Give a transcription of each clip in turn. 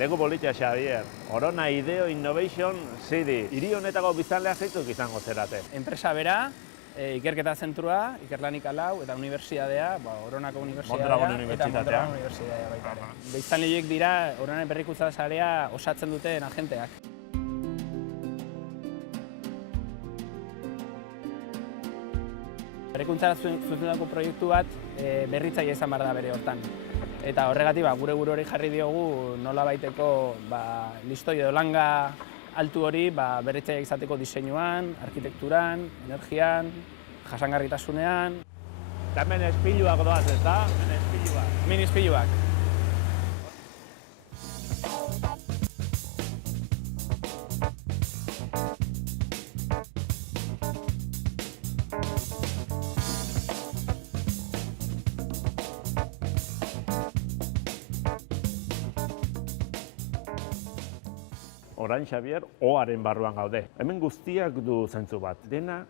Leku politia, Xavier. Orona Ideo Innovation City. Hiri honetako biztanlea zeitzuk izango zerate? Enpresa bera, ikerketa zentrua, Ikerlanik Alau eta unibertsitatea, Oronako unibertsitatea Mondragon eta unibertsitatea. Mondragon unibertsitatea baita ere. Biztanleek dira Oronen berrikuntza sarea osatzen duten agenteak. Berrikuntza zuzendutako proiektu bat berritzaile izan behar da bere hortan. Eta horregatik gure hori jarri diogu nola baiteko listoi edo langa altu hori berritzaile izateko diseinuan, arkitekturan, energian, jasangarritasunean. Eta hemen espiluak doaz, ez da? Hemen ispiluak. Orain, Xavier, oaren barruan gaude. Hemen guztiak du zentzu bat. Dena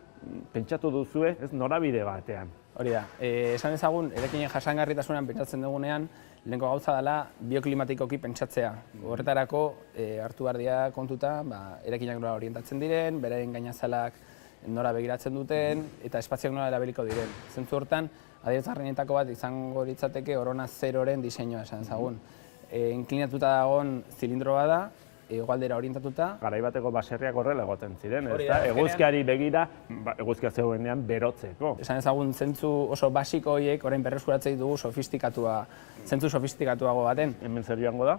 pentsatu duzue, ez norabide batean. Hori da, esan ezagun, eraikinen jasangarritasunean pentsatzen dugunean, lehenko gauza dela bioklimatikoki pentsatzea. Horretarako hartu behar dira kontuta, eraikinak nora orientatzen diren, beraien gainazalak nora begiratzen duten, eta espazioak nora erabiliko diren. Zentzu hortan, adierazgarrienetako bat izango litzateke Orona 0-ren diseinua esan ezagun. Inklinatuta dagoen zilindroa da, hegoaldera orientatuta. Garaibateko baserriak horrela egoten ziren, ez da? Eguzkiari begira, eguzkia zegoenean berotzeko. Esan ezagun zentzu oso basiko horiek orain berreskuratzen ditugu zentzu sofistikatuago baten. Hemen zer joango da?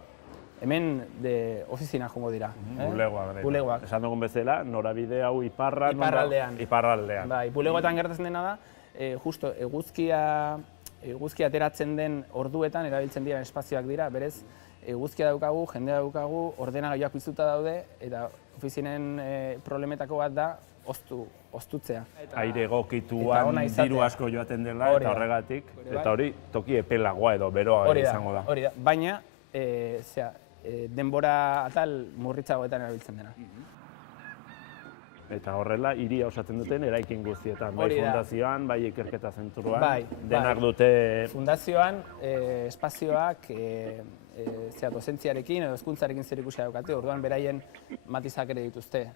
Hemen ofizina joango dira. Bulegoak. Esan dugun bezala, norabide hau iparraldean. Bai, bulegoetan gertatzen dena da, justo eguzkia ateratzen den orduetan erabiltzen dira espazioak dira, berez, eguzkia daukagu, jendea daukagu, ordenagailuak piztuta daude, eta ofizinen problemetako bat da oztutzea. Aire egokituan diru asko joaten dela, eta horregatik, eta hori toki epelagoa edo beroa izango da. Hori da, baina denbora atal murritzagoetan erabiltzen dena. Eta horrela, hiria osatzen duten eraikin guztietan, bai fundazioan, bai ikerketa zentroan, denak dute... Fundazioan, espazioak dozentziarekin edo hezkuntzarekin zerikusia daukate, orduan beraien matizak ere dituzte.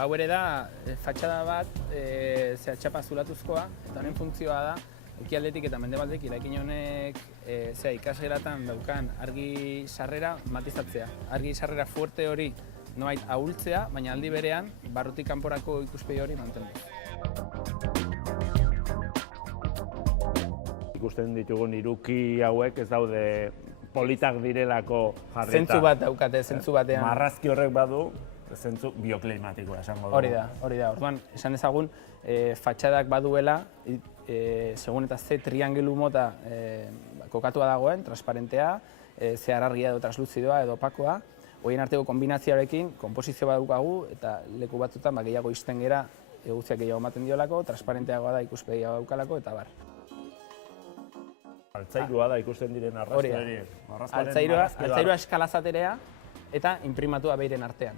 Hau ere da, fatxada bat, txapa zulatuzkoa, eta honen funtzioa da, ekialdetik eta mendebaldetik eraikin honek ikasgeratan daukan argi sarrera matizatzea. Argi sarrera fuerte hori nobait ahultzea, baina aldi berean barrutik kanporako ikuspegi hori mantendu. Ikusten ditugun hiruki hauek ez daude politak direlako jarrita. Zentzu bat daukate, zentzu batean. Marrazki horrek badu, zentzu bioklimatikoa esango dugu. Hori da. Orduan, esan ezagun, fatxadak baduela, segun eta ze triangelu mota kokatua dagoen, transparentea, ze arargia edo transluzidoa edo opakoa, horien arteko kombinazioarekin, konposizio bat daukagu, eta leku batzutan gehiago izten gera eguzkiak gehiago ematen diolako, transparenteagoa da ikuspegia daukalako, eta bar. Altzairua da ikusten diren arrastre. Altzairua eskalazaterea eta inprimatua behiren artean.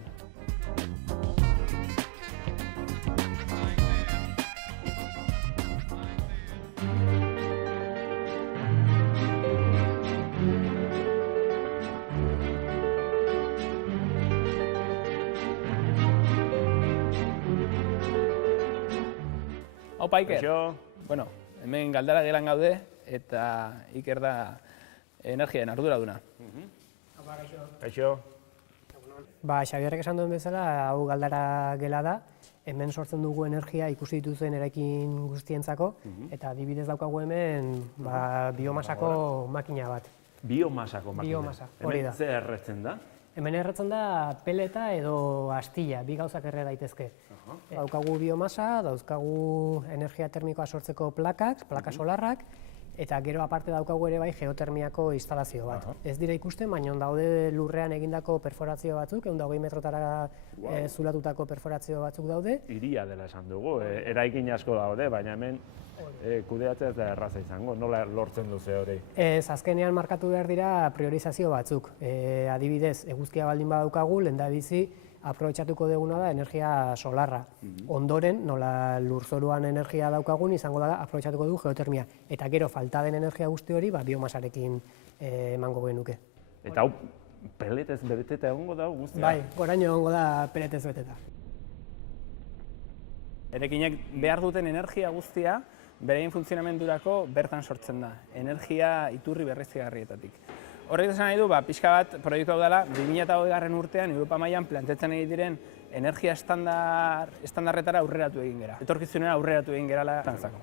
Opa, Iker. Bueno, hemen Galdara gelan gaude eta Iker da energiaren arduraduna. Kaixo. Xabierrek esan duen bezala, hau Galdara gela da, hemen sortzen dugu energia ikusi dituzen eraikin guztientzako, eta adibidez daukagu hemen biomasako makina bat. Biomasako makina? Biomasa, hori da. Hemen zer erretzen da? Hemen erretzen da peleta edo astilla, bi gauzak erre daitezke. Daukagu biomasa, dauzkagu energia termikoa sortzeko plakak, plaka solarrak, eta gero aparte daukagu ere bai geotermiako instalazio bat. Ez dira ikusten, baina daude lurrean egindako perforazio batzuk, 120 metrotara zulatutako perforazio batzuk daude. Hiria dela esan dugu, eraikin asko daude, baina hemen kudeatzea ez da erraza izango, nola lortzen duze hori? Ez, azkenean markatu behar dira priorizazio batzuk. Adibidez, eguzkia baldin badaukagu, lehendabizi aprobetxatuko duguna da energia solarra. Ondoren, nola lurzoruan energia daukagun, izango da aprobetxatuko du geotermia. Eta gero falta den energia guzti hori biomasarekin emango genuke. Eta hau, peletez beteta egongo da guztia? Bai, goraino egongo da peletez beteta. Erekinek behar duten energia guztia beraien funtzionamendurako bertan sortzen da, energia iturri berriztagarrietatik. Horrek esan nahi du, pixka bat proiektu hau dela, 2020 urtean Europa mailan planteatzen ari diren energia estandarretara aurreratu egin gera. Etorkizunera aurreratu egin gerala zantzako.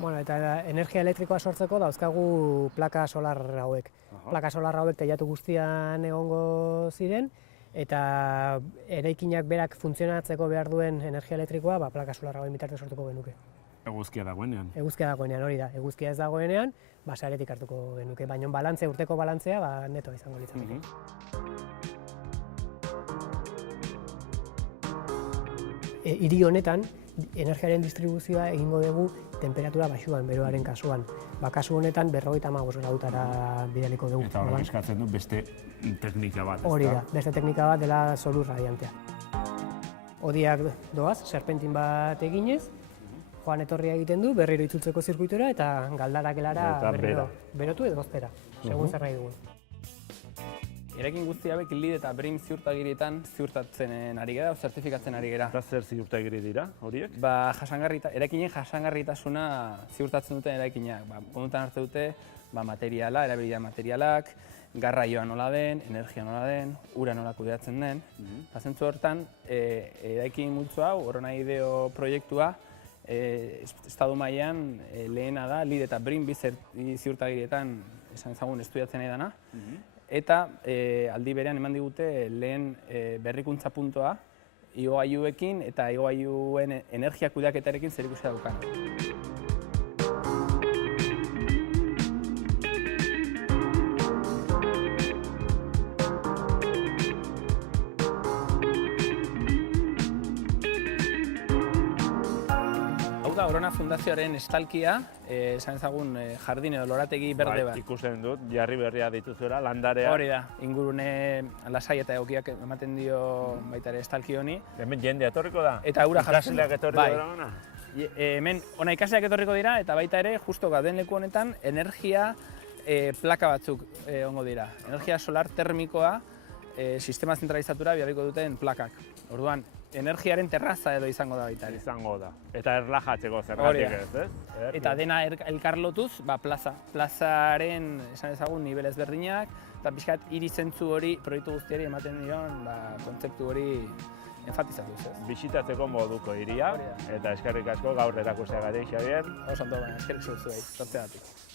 Bueno, eta energia elektrikoa sortzeko dauzkagu plaka solar hauek. Plaka solar hauek teilatu guztian egongo ziren, eta eraikinak berak funtzionatzeko behar duen energia elektrikoa plaka solar hauen bitartez sortuko genuke. Eguzkia dagoenean. Eguzkia dagoenean, hori da. Eguzkia ez dagoenean, saretik hartuko genuke. Baina urteko balantzea neto izango litzateke. Hiri honetan, energiaren distribuzioa egingo dugu temperatura baxuan, beroaren kasuan. Kasu honetan 55 gradutara bidaliko dugu. Eta horrek eskatzen du beste teknika bat, ezta? Hori da, beste teknika bat dela solur radiantea. Hodiak doaz, serpentin bat eginez, joan etorria egiten du, berriro itzultzeko zirkuitora eta galdarak gelara berriro berotu edo goztera, segun zer nahi dugun. Eraikin guzti hauek LEED eta BREEAM ziurtagirietan ziurtatzen ari gara, zertifikatzen ari gara. Eta zer ziurtagiri dira horiek? Eraikinen jasangarritasuna ziurtatzen duten eraikinak. Kontutan hartu dute materiala, erabilia materialak, garraioa nola den, energia nola den, ura nola kudeatzen den. Zentzu hortan, eraikin multzo hau, Oronaideo proiektua, estadu mailan lehena da, LEED eta BREEAM bi ziurtagirietan esan ezagun estudiatzen nahi dana. Eta aldi berean eman digute lehen berrikuntza puntoa igogailuekin eta igogailuen energia kudeaketarekin zerikusia daukan. Orona Fundazioaren estalkia, esan ezagun jardin edo lorategi berde bat. Ikusten dut, jarri berria dituzuela, landarea. Hori da, ingurune lasai eta egokiak ematen dio baita ere estalki honi. Hemen jende etorriko da? Eta ura jartzen. Ikasleak etorriko dira ona? Hemen ona ikasleak etorriko dira eta baita ere, justo gauden leku honetan, energia plaka batzuk egongo dira. Energia solar termikoa sistema zentralizatura biarriko duten plakak. Orduan, energiaren terraza edo izango da baita ere. Izango da. Eta erlajatzeko zergatik ez, ez? Eta dena elkarlotuz, plazaren, esan ezagun, nivel ezberdinak, eta pixkat hiri zentzu hori proiektu guztiari ematen dion kontzeptu hori enfatizatuz, ez? Bisitatzeko moduko hiria, eta eskerrik asko gaur erakusteagatik, Xabier. Oso ondo, eskerrik zuzuei, sortzeagatik.